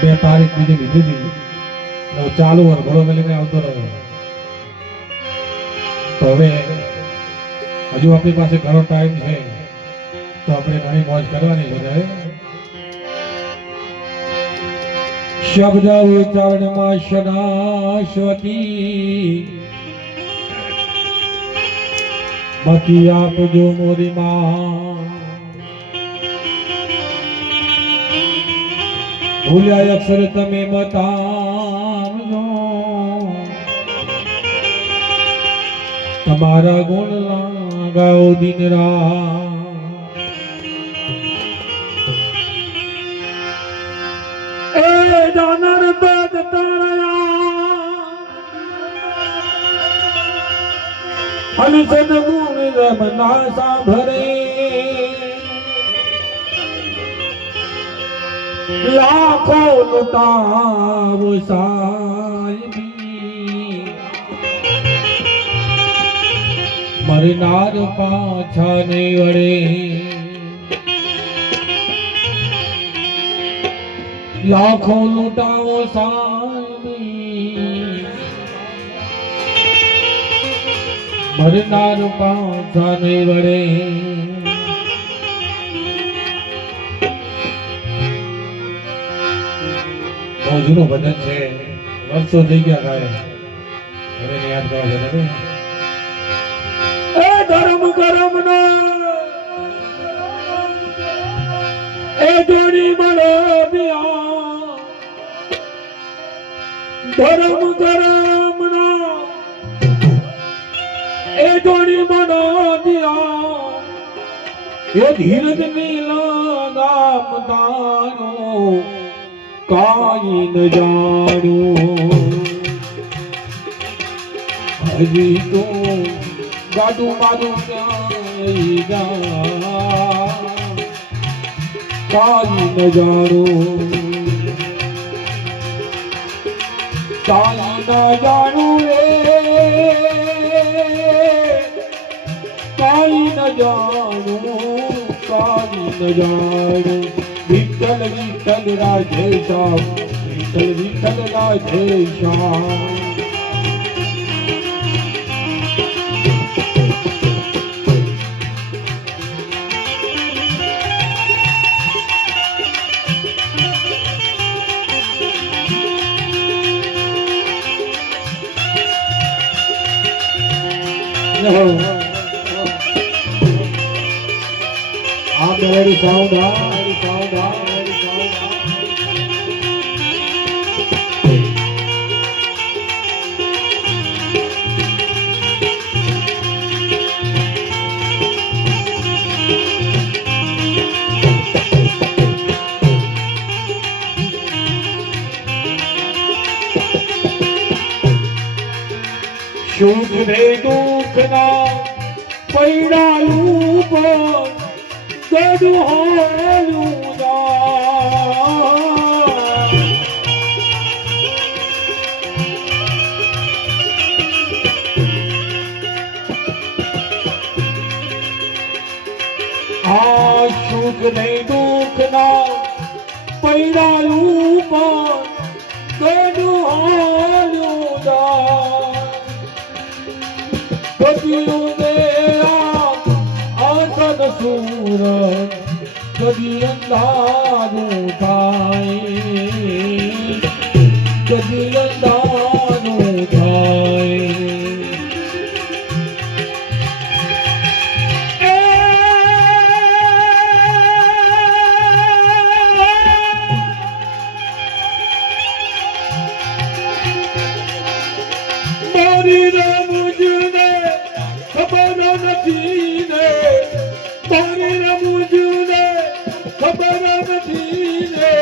બે તારીખ બીજી લીધી હતી ચાલુ વરઘોડો મેળીને આવતો રહ્યો. તો હવે હજુ આપણી પાસે ઘણો ટાઈમ છે તો આપણે ઘણી મોજ કરવાની છે. શબ્દ ઉચ્ચારણમાં શનાશ્વતી મતી આપજો મોરી માં. ભૂલ્યા અક્ષર તમે બતાવજો, તમારા ગુણ લાગાઓ દિન રાત. એ જાનર પદ તારા અને સદગુણ રમના સાંભળે, લાખો લૂટાવ સાહેબી મરનાર પાછા ને વળે. લાખો લૂટાવો સાહેબી મરનાર પાછા ને વળે. બહુ જૂનું ભજન છે, વર્ષો થઈ ગયા ગાય, હવે યાદ કરવા છે. એ ધર્મ કરમ નો એ જોડી મળે દિયા, ધર્મ કરમ નો એ જોડી મળે દિયા, એ ધીરજ નીલા ગામ તારો કાઈ ન જાણ્યું. હજી તો ગાડું મારું ક્યાંય કાઈ ન જાણું, કાઈ ન જાણું રે, કાઈ ન જાણું, કાઈ ન જાણું. વિઠ્ઠલ વિઠ્ઠલ રાધે શ્યામ, વિઠ્ઠલ વિઠ્ઠલ રાધે શ્યામ. આ મેરી સાઉન્ડ સુખ ને દુઃખ ના પૈડાયું પણ ગડું હોયું આ સુખ ને દુઃખ ના પૈડાયું પણ ગડું હોયું કદીયું ને આસન સુરત કદી અંધારું થાય, કદી અંધારું થાય. મારી રમૂજને ખબર નથી ને, મારી રમૂજને ખબર નથી ને,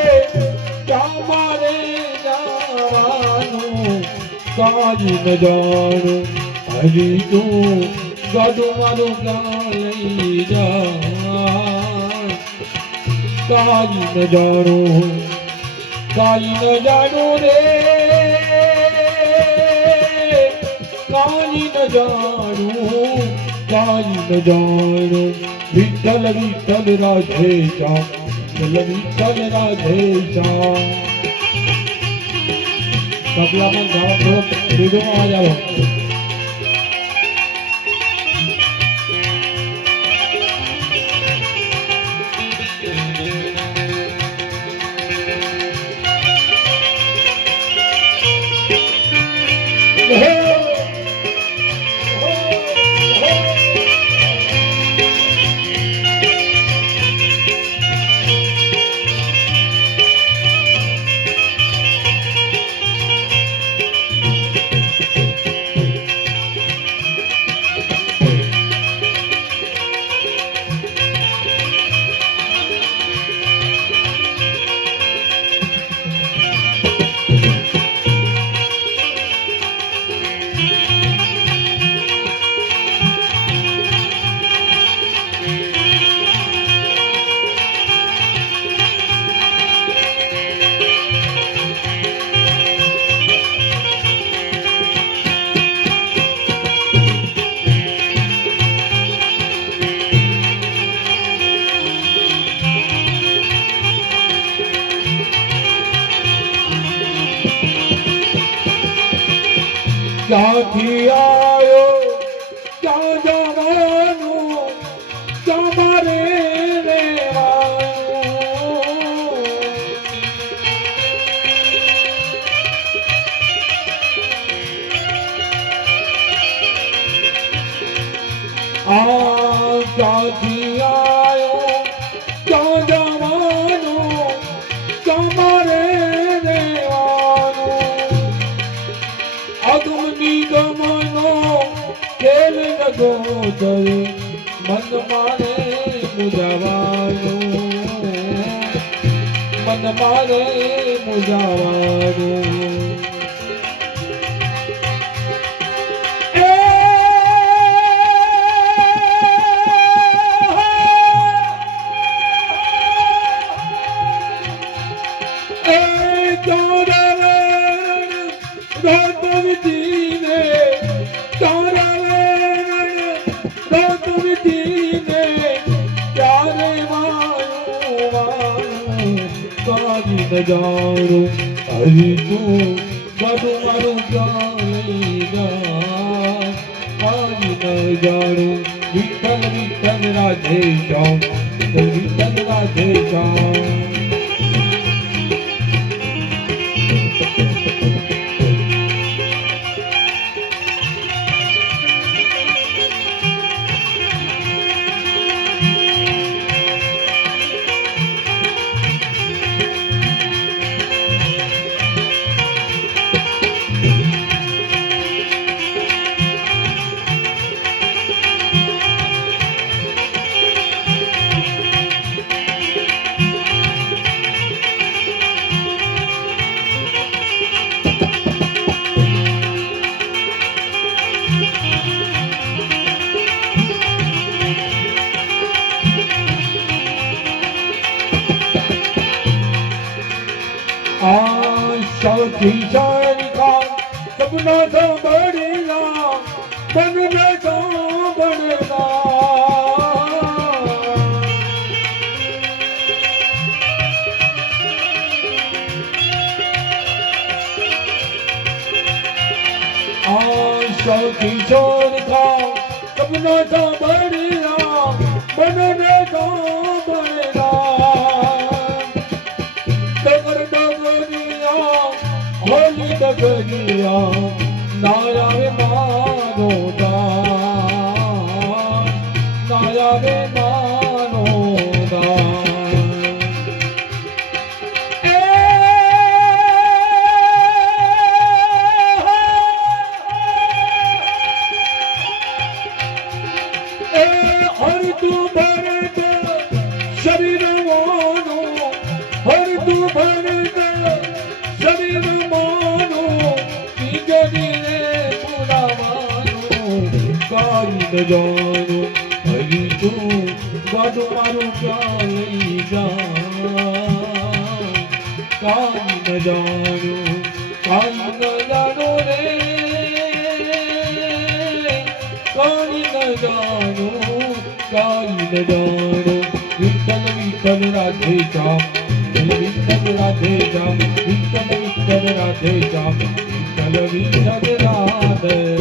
ક્યાં મારે જવાનું કાઈ ન જાણું. હજી તું ગાડું મારું ક્યાં લઈ જા, કાઈ ન જાણું, કાઈ ન જાણું રે, કાઈ ન જાણું, કાઈ ન જાણું. વિઠ્ઠલ વિઠ્ઠલ રાધે શ્યામ, વિઠ્ઠલ વિઠ્ઠલ રાધે શ્યામ. તબલામાં ગાવા થોડો બીજો અવાજ આવ્યો. ક્યાંથી આવ્યો ક્યાં જવાનું ક્યાં મારે ક્યાંથી આવ્યો ક્યાં જવાનું ક્યાં મારે ગમનો ખેલ લગો જવે મન મારે મુજાવાનું મન મારે મુજાવાનું જાણું હરી તું બધું મારું જાણી મારી ન જાણું વિઠ્ઠલ વિઠ્ઠલ રાધે શ્યામ વિઠ્ઠલ રાધે શ્યામ किशन का सपना संभळेला बनला संभळेला आशा किशोर का सपना संभळेला बनला संभळेला होली डगरिया नाया वे मानो दान नाया वे मानो दान हर तू भरत शरीर वानो हर तू भरत शरीर न जानो हरी तू बाजू मारू क्या लई जा काई न जानो रे काई न जानो विठ्ठल विठ्ठल राधे श्याम વિઠ્ઠલ રાધે શ્યામ વિઠ્ઠલ વિઠ્ઠલ રાધે શ્યામ વિઠ્ઠલ વિઠ્ઠલ રાધે